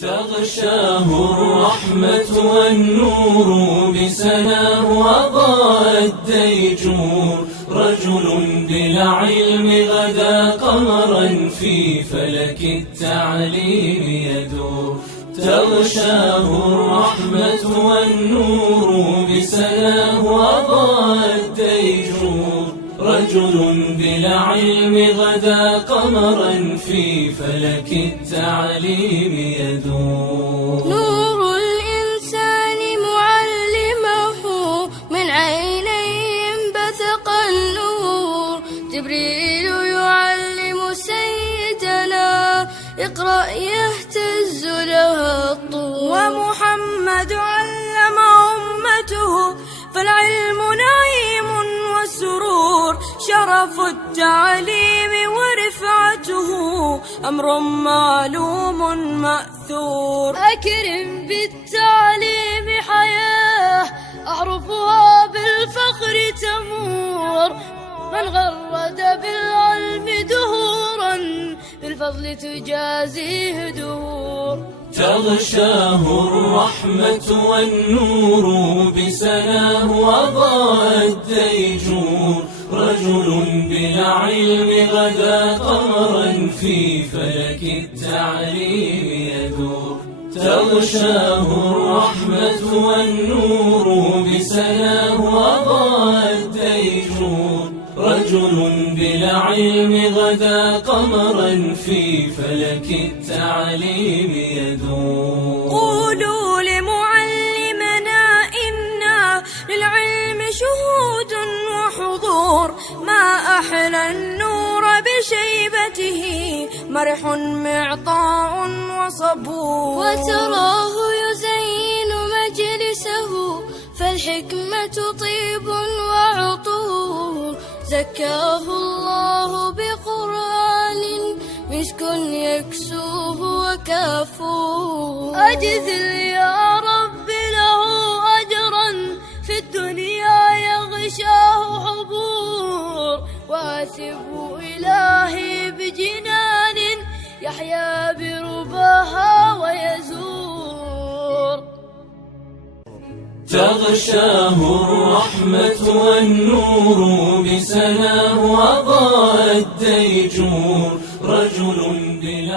تغشاه الرحمة والنور بسناه أضاء الديجور، رجل بلا علم غدا قمرا في فلك التعليم يدور. تغشاه الرحمة والنور بسناه أضاء الديجور، رجل بلا علم غدا قمرا في فلك التعليم يدور. نور الإنسان معلمه من عينيه بثق النور، جبريل يعلم سيدنا اقرأ يهتز لها الطور، ومحمد علم أمته فالعلم نعيم وسرور، شرف التعليم ورفعته أمر معلوم مأثور. أكرم بالتعليم حياة أعرفها بالفخر تمور، من غرد بالعلم دهورا بالفضل تجازيه دهور. تغشاه الرحمة والنور بسناه أضاء الديجور، رجل بلا علم غدا قمرا في فلك التعليم يدور. تغشاه الرحمة والنور بسناه أضاء الديجور، رجل بلا علم غدا قمرا في فلك التعليم يدور. قولوا لمعلمنا إنا للعلم شهود وحضور، ما أحلى النور بشيبته مرح معطاء وصبور، وتراه يزين مجلسه فالحكمة طيب وعطور، زكاه الله بقرآن مسك يكسوه وكافور. أجزل يا رب له أجرا في الدنيا يغشاه حبور، وأثبه إلهي بجنان يحيا برباها ويزور. تغشاه الرحمة والنور بسناه أضاء الديجور، رجل بلا